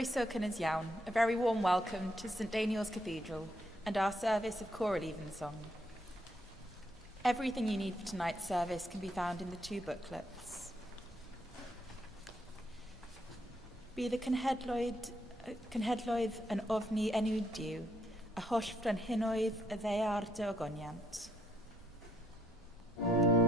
Croeso cynnes iawn, a very warm welcome to St Daniel's Cathedral and our service of choral evensong. Everything you need for tonight's service can be found in the two booklets. Bydd y cenhedloedd yn ofni enw Duw, a holl frenhinoedd y ddeiar dy ogoniant. Oh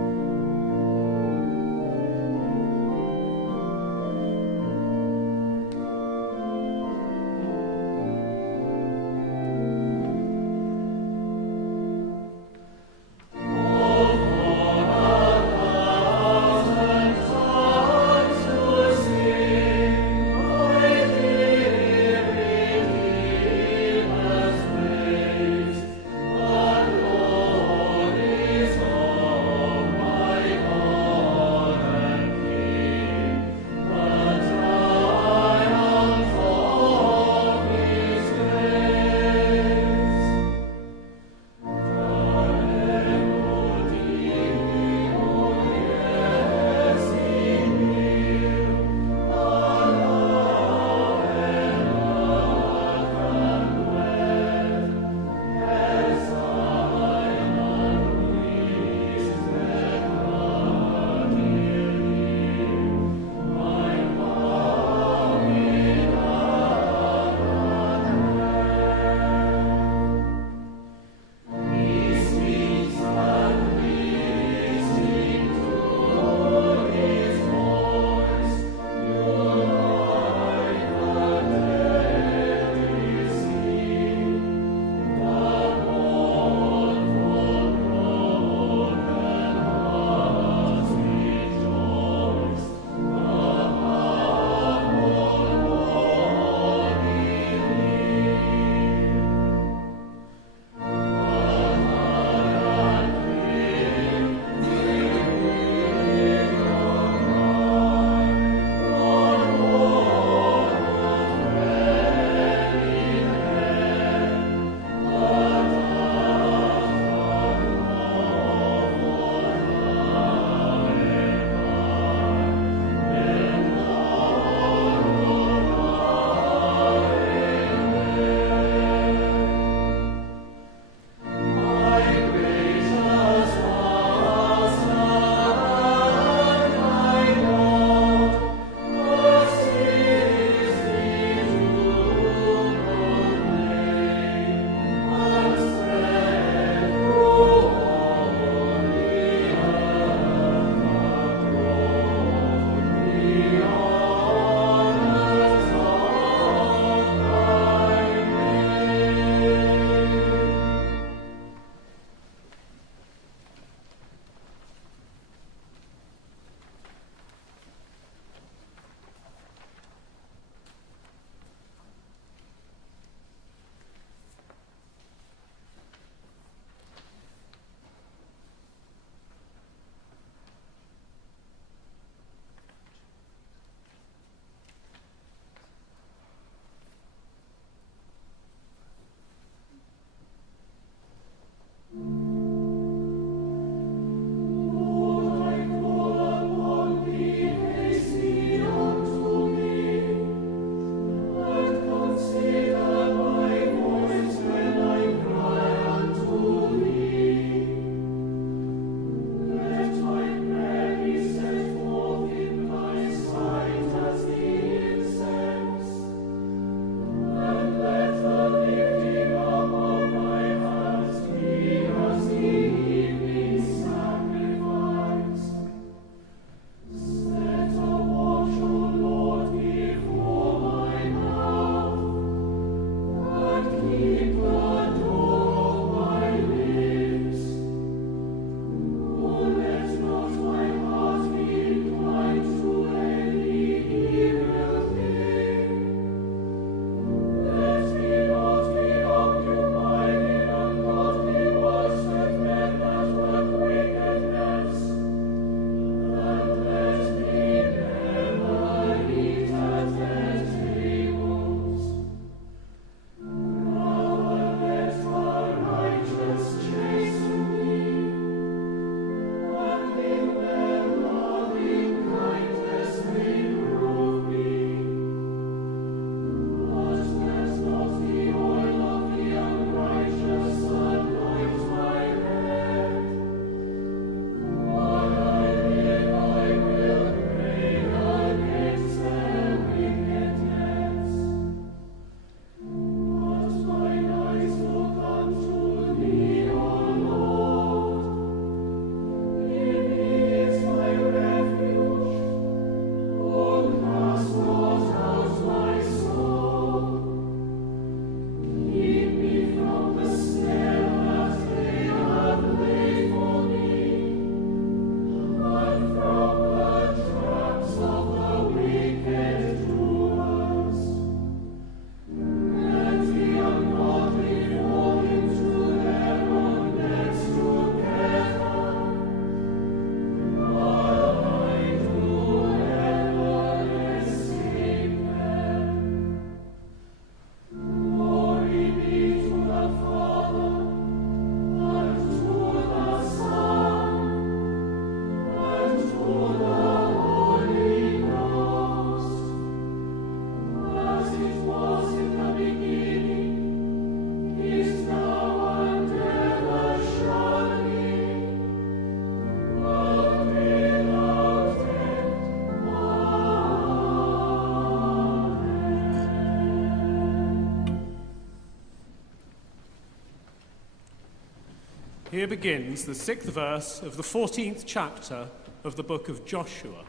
Here begins the 6th verse of the 14th chapter of the book of Joshua.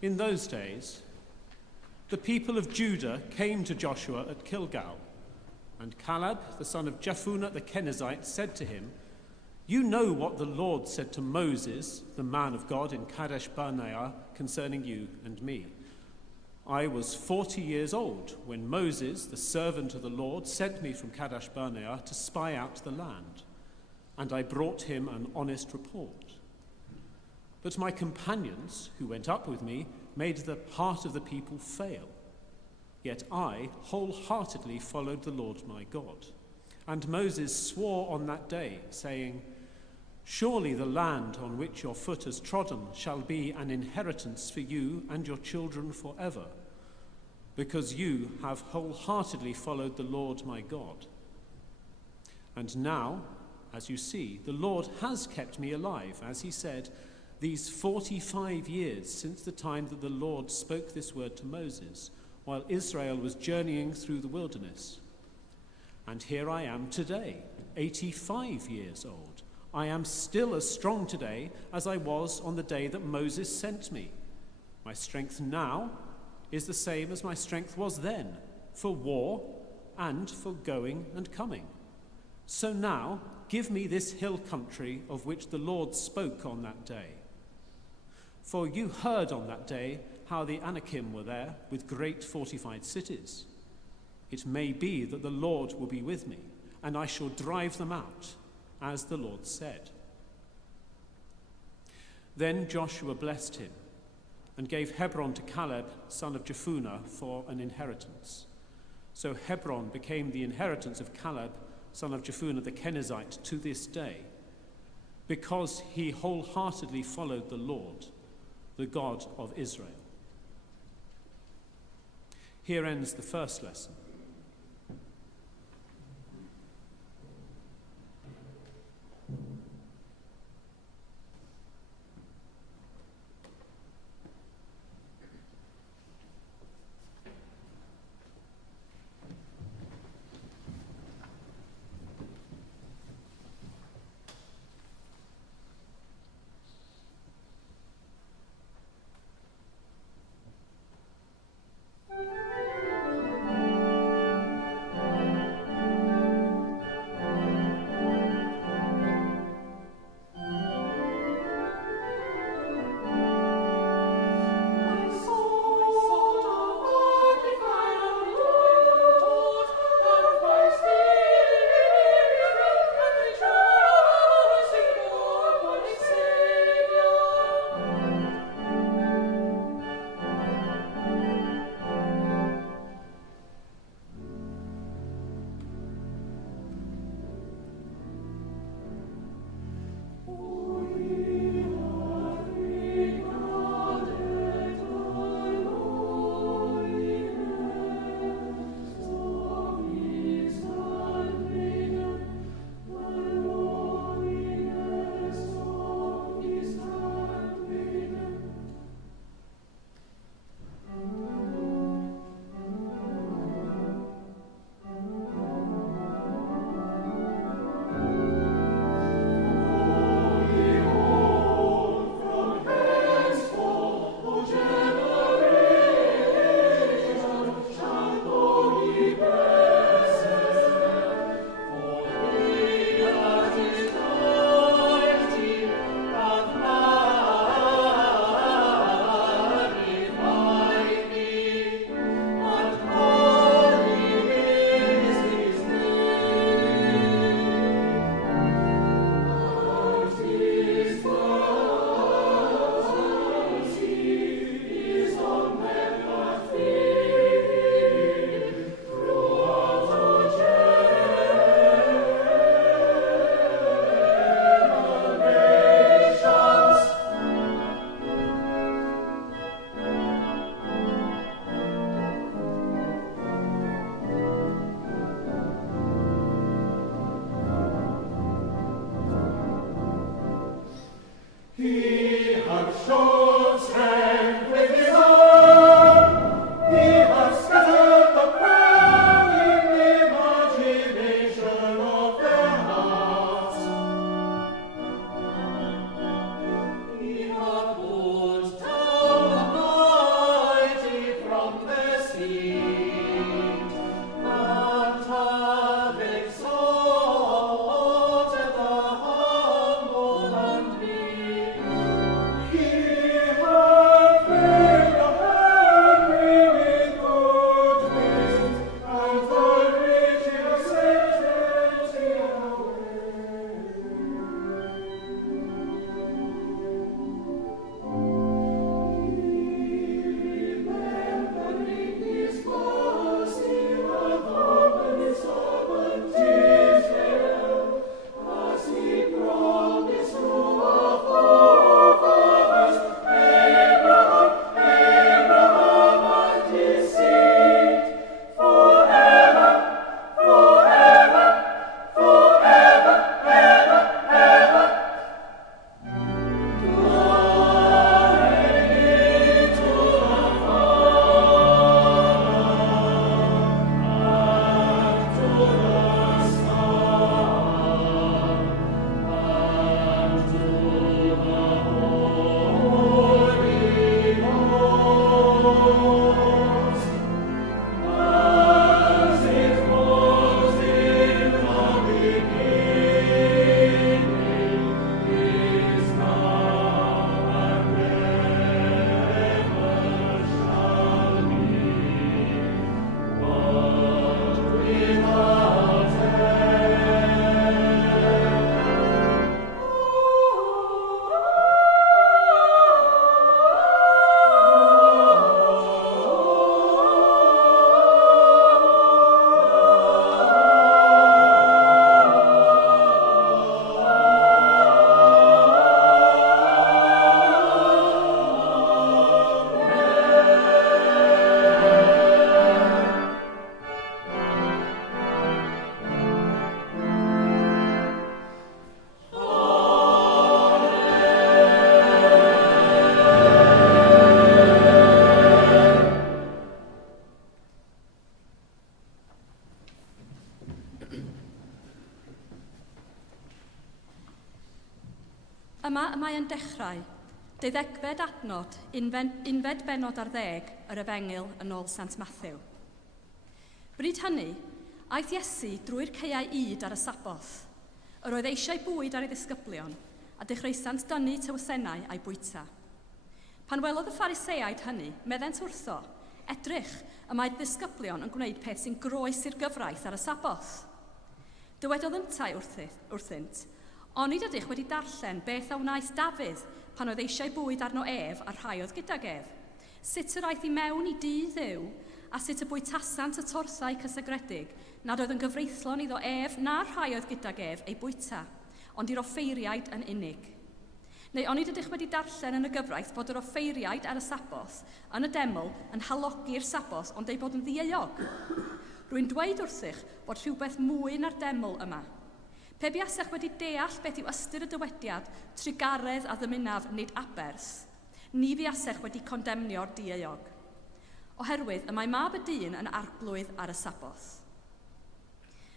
In those days, the people of Judah came to Joshua at Gilgal, and Caleb, the son of Jephunneh the Kenizzite, said to him, "You know what the Lord said to Moses, the man of God, in Kadesh Barnea concerning you and me. I was 40 years old when Moses, the servant of the Lord, sent me from Kadesh Barnea to spy out the land, and I brought him an honest report. But my companions, who went up with me, made the heart of the people fail. Yet I wholeheartedly followed the Lord my God. And Moses swore on that day, saying, 'Surely the land on which your foot has trodden shall be an inheritance for you and your children forever, because you have wholeheartedly followed the Lord my God. And now, as you see, the Lord has kept me alive, as he said, these 45 years since the time that the Lord spoke this word to Moses, while Israel was journeying through the wilderness. And here I am today, 85 years old. I am still as strong today as I was on the day that Moses sent me. My strength now is the same as my strength was then, for war and for going and coming. So now give me this hill country of which the Lord spoke on that day. For you heard on that day how the Anakim were there with great fortified cities. It may be that the Lord will be with me, and I shall drive them out, as the Lord said.' Then Joshua blessed him and gave Hebron to Caleb, son of Jephunneh, for an inheritance. So Hebron became the inheritance of Caleb, son of Jephunneh the Kenizzite, to this day, because he wholeheartedly followed the Lord, the God of Israel." Here ends the first lesson. Yma y mae yn dechrau, deuddegfed adnod, unfed benod ar 10 yr Efengil yn ôl Sant Matthew. Bryd hynny, aeth Iesu drwy'r caeau yd ar y saboth. Yr oedd eisiau bwyd ar ei ddisgyblion, a dechreuasant dynnu tywysennau a'i bwyta. Pan welodd y Phariseaid hynny, meddent wrtho, edrych y mae ddisgyblion yn gwneud peth sy'n groes i'r gyfraith ar y saboth. Dywedodd yntau wrthynt, onid ydych wedi darllen beth a wnaeth Dafydd pan oedd eisiau bwyd arno ef a rhai oedd gydag ef. Sut yr aeth i mewn i dŷ Dduw, a sut y bwytasant y torthau cysegredig, nad oedd yn gyfreithlon iddo ef na'r rhai oedd gydag ef ei bwyta, ond i'r offeiriaid yn unig. Neu onid ydych wedi darllen yn y gyfraith bod yr offeiriaid ar y saboth yn y deml yn halogi'r saboth ond ei bod yn ddieog? Rwy'n dweud wrthych bod rhywbeth mwy na'r deml yma. Pe buasech wedi deall beth yw ystyr y dywediad trigaredd a ddymunaf nid abers, ni fuasech wedi condemnio'r dieog. Oherwydd y mae mab y dyn yn arglwydd ar y saboth.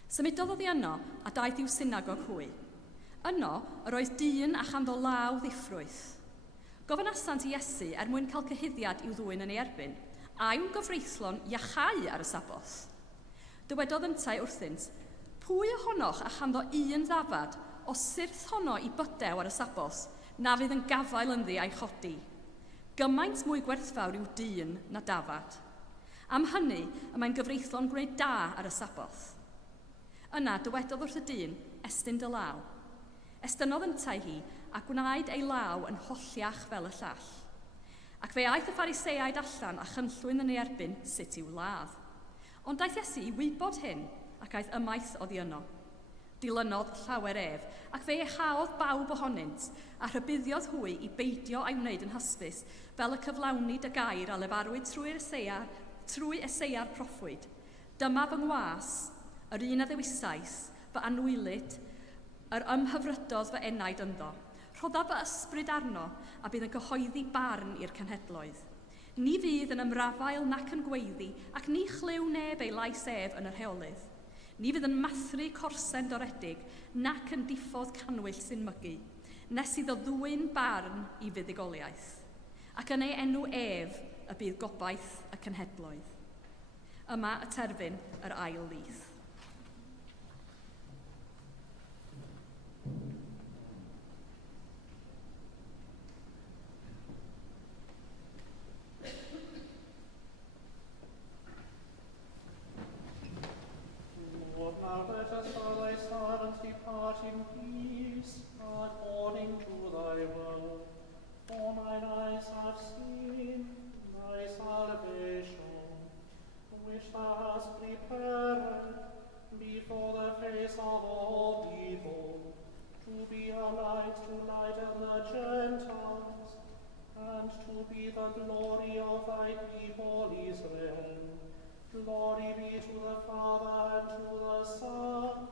Symudodd oddi yno a daeth i'w synagog hwy. Yno, yr oedd dyn a chanddo law ddiffrwyth. Gofynasant i Iesu mwyn cael cyhuddiad i'w ddwyn yn ei erbyn, a yw'n gyfreithlon iachau ar y saboth. Dywedodd yntau wrthynt, pwy ohonoch a chanddo un ddafad o syrth honno i bydew ar y saboth, na fydd yn gafael ynddi a'i chodi. Gymaint mwy gwerthfawr yw dyn na dafad. Am hynny, y mae'n gyfreithlon gwneud da ar y saboth. Yna, dywedodd wrth y dyn, estyn dy law. Estynodd yntau hi a gwnaed ei law yn holliach fel y llall. Ac fe aeth y Phariseaid allan a chynllwyn yn ei erbyn sut i'w ladd. Ond daeth Iesu i wybod hyn ac aeth ymaith oddi yno. Dilynodd llawer ef ac fe echaodd bawb ohonynt a rhybuddiodd hwy i beidio a'i wneud yn hysbys fel y cyflawnid y gair a lefarwyd trwy Eseia'r proffwyd. Dyma fy ngwas, yr un a ddewisais, fy anwylyd, yr ymhyfrydodd fy enaid ynddo. Rhodda fy ysbryd arno a bydd yn cyhoeddi barn i'r cenhedloedd. Ni fydd yn ymrafael nac yn gweiddi ac ni chlyw neb ei lais ef yn yr heolydd. Ni fydd yn mathru corsen doredig nac yn diffodd canwyll sy'n mygu, nes iddo ddwyn barn i fuddigoliaeth. Ac yn ei enw ef y bydd gobaith y cenhedloedd. Yma y terfyn yr ail lith. In peace, according to thy word. For mine eyes have seen thy salvation, which thou hast prepared before the face of all people, to be a light to lighten the Gentiles, and to be the glory of thy people Israel. Glory be to the Father, and to the Son,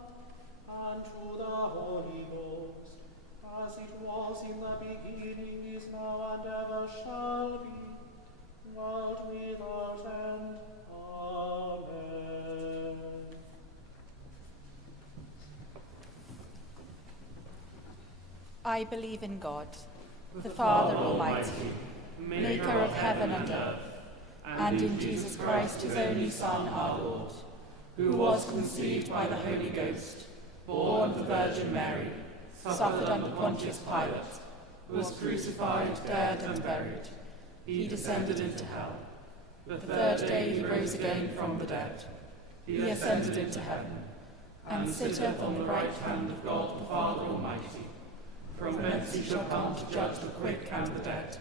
and to the Holy Ghost, as it was in the beginning, is now, and ever shall be, world without end. Amen. I believe in God, the Father Almighty, maker of heaven and earth, and in Jesus Christ, his only Son, our Lord, who was conceived by the Holy Ghost, born of the Virgin Mary, suffered under Pontius Pilate, was crucified, dead, and buried. He descended into hell. The third day he rose again from the dead. He ascended into heaven, and sitteth on the right hand of God the Father Almighty. From whence he shall come to judge the quick and the dead.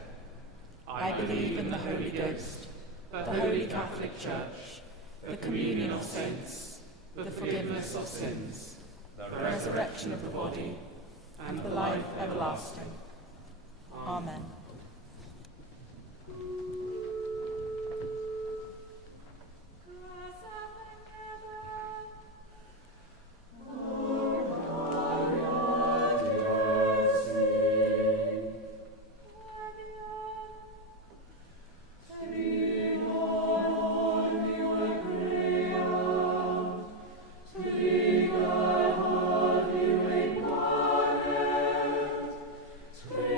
I believe in the Holy Ghost, the Holy Catholic Church, the communion of saints, the forgiveness of sins, the resurrection of the body, and the life everlasting. Amen. Three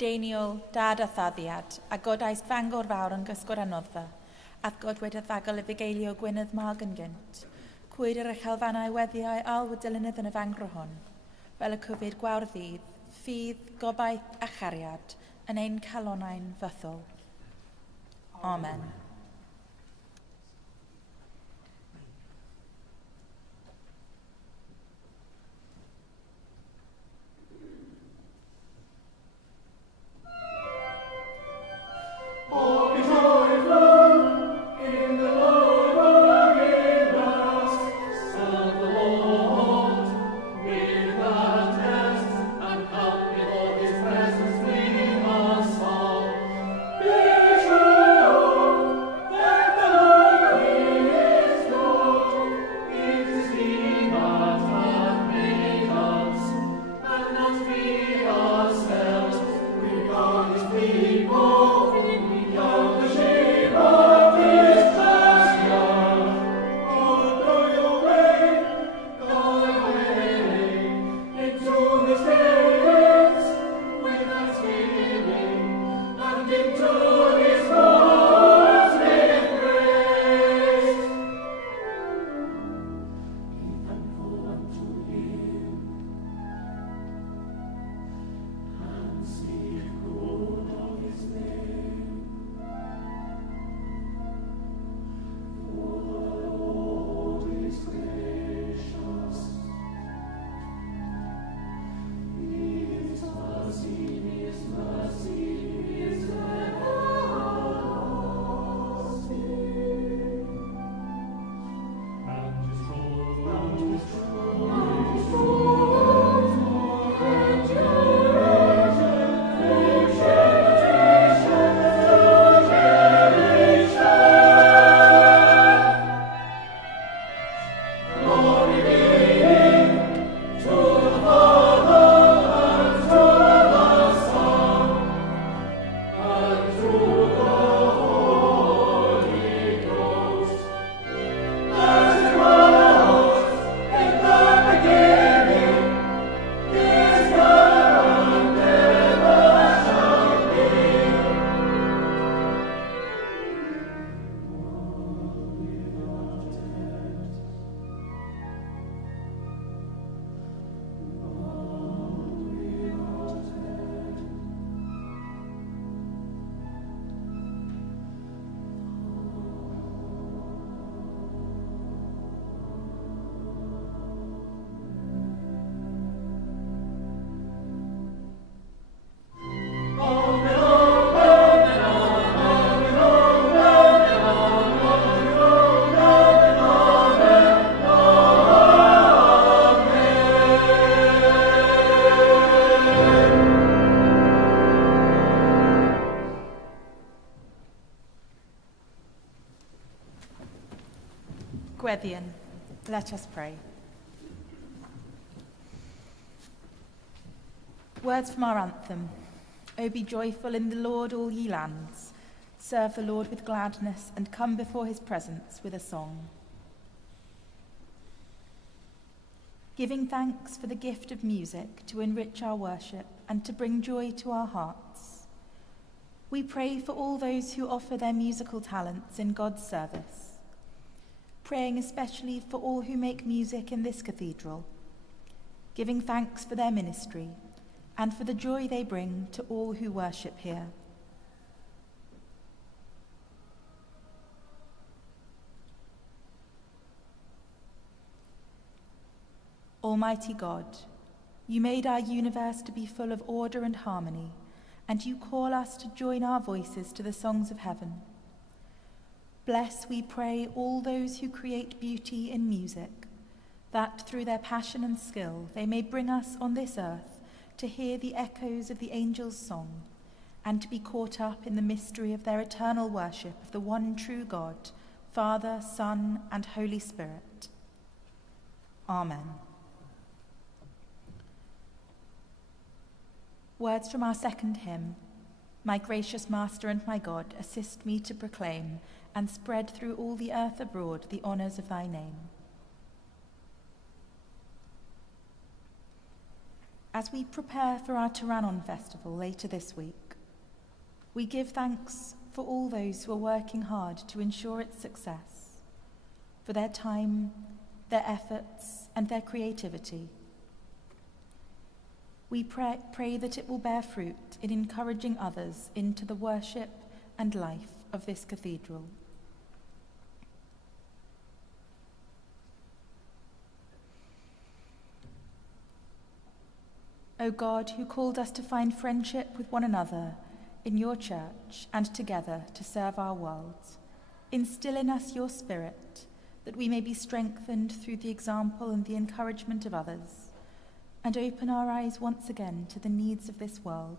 Deiniol, dad a thaddiad, a godaist fangor fawr yn gysgod a noddfa, a godwyd y ddagol y fugeilio gwynydd mag yn gynt. Cwyd yr uchelfannau weddiau alw dylynydd yn y fangro hon, fel y cyfyd gwawr ddydd, ffydd, gobaith a chariad, yn ein calonau'n fythol. Amen. Gweddian, let us pray. Words from our anthem. O be joyful in the Lord, all ye lands. Serve the Lord with gladness and come before his presence with a song. Giving thanks for the gift of music to enrich our worship and to bring joy to our hearts. We pray for all those who offer their musical talents in God's service. Praying especially for all who make music in this cathedral, giving thanks for their ministry and for the joy they bring to all who worship here. Almighty God, you made our universe to be full of order and harmony, and you call us to join our voices to the songs of heaven. Bless, we pray, all those who create beauty in music, that through their passion and skill they may bring us on this earth to hear the echoes of the angels' song and to be caught up in the mystery of their eternal worship of the one true God, Father, Son, and Holy Spirit. Amen. Words from our second hymn. My gracious Master and my God, assist me to proclaim and spread through all the earth abroad the honours of thy name. As we prepare for our Tyrannon Festival later this week, we give thanks for all those who are working hard to ensure its success, for their time, their efforts, and their creativity. We pray that it will bear fruit in encouraging others into the worship and life of this cathedral. O God, who called us to find friendship with one another in your church and together to serve our world, instill in us your Spirit, that we may be strengthened through the example and the encouragement of others, and open our eyes once again to the needs of this world,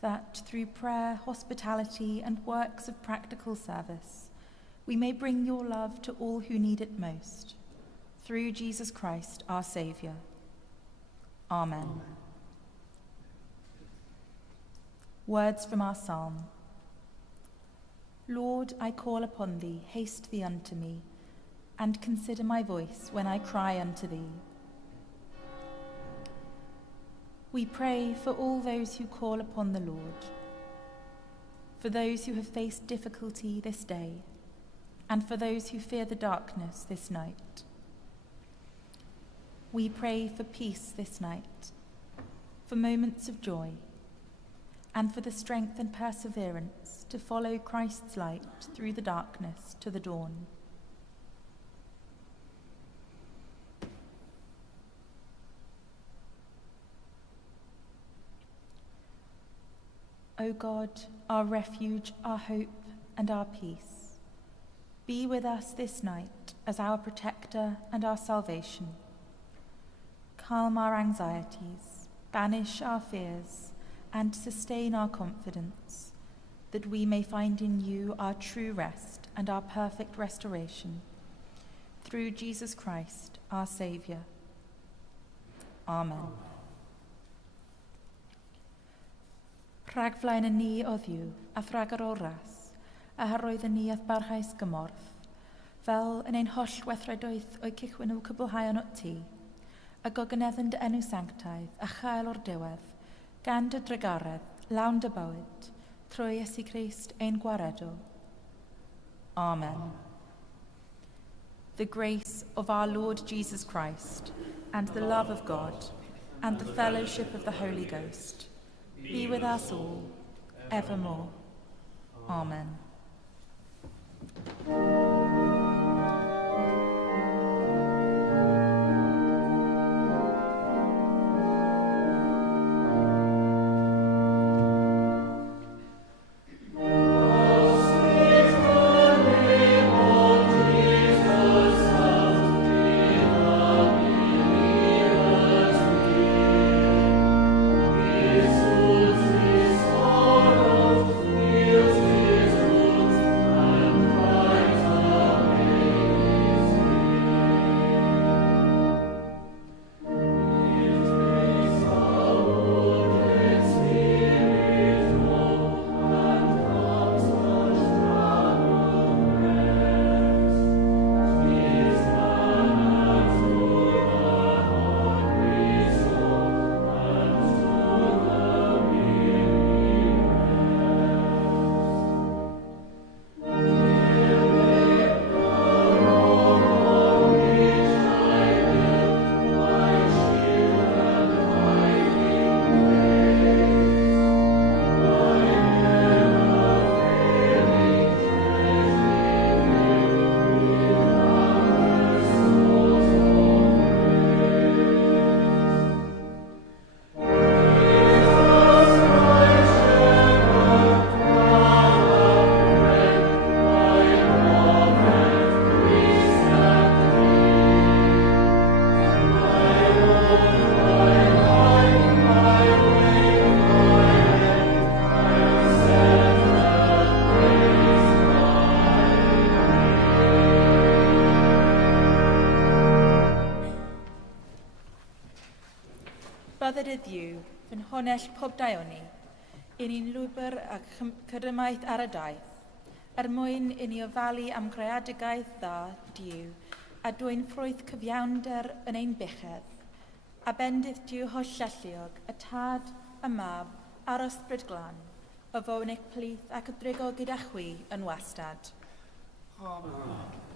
that through prayer, hospitality, and works of practical service, we may bring your love to all who need it most. Through Jesus Christ, our Saviour. Amen. Amen. Words from our psalm. Lord, I call upon thee, haste thee unto me, and consider my voice when I cry unto thee. We pray for all those who call upon the Lord, for those who have faced difficulty this day, and for those who fear the darkness this night. We pray for peace this night, for moments of joy, and for the strength and perseverance to follow Christ's light through the darkness to the dawn. O God, our refuge, our hope, and our peace, be with us this night as our protector and our salvation. Calm our anxieties, banish our fears, and sustain our confidence, that we may find in you our true rest and our perfect restoration. Through Jesus Christ, our Saviour. Amen. Rhagflaen yn ni o ddiw, a thrag ar ôl ras, a harroedd yn ni ath barhaus gymorth, fel yn ein holl weithredoedd o'i cychwyn o cwblhau yn o ti, a gogyneddyn dy enw sanctaidd, a chael o'r diwedd, gan dy drygaredd, lawn dy bywyd, trwy Iesu Christ ein gwaredw. Amen. The grace of our Lord Jesus Christ, and the love of God, and the fellowship of the Holy Ghost, be with us all, evermore. Amen. Bydded y ddiw yn honell pob daioni, i ni'n lwybr ac cyrymaeth ar y daith, mwyn i ni ofalu am greadigaeth dda diw, a dwy'n ffrwyth cyfiawnder yn ein bychedd, a bendith diw holl lluog, y tad, y mab, a'r ysbryd glan, y fawnic plith ac y drigo gyda chwi yn wastad. Amen.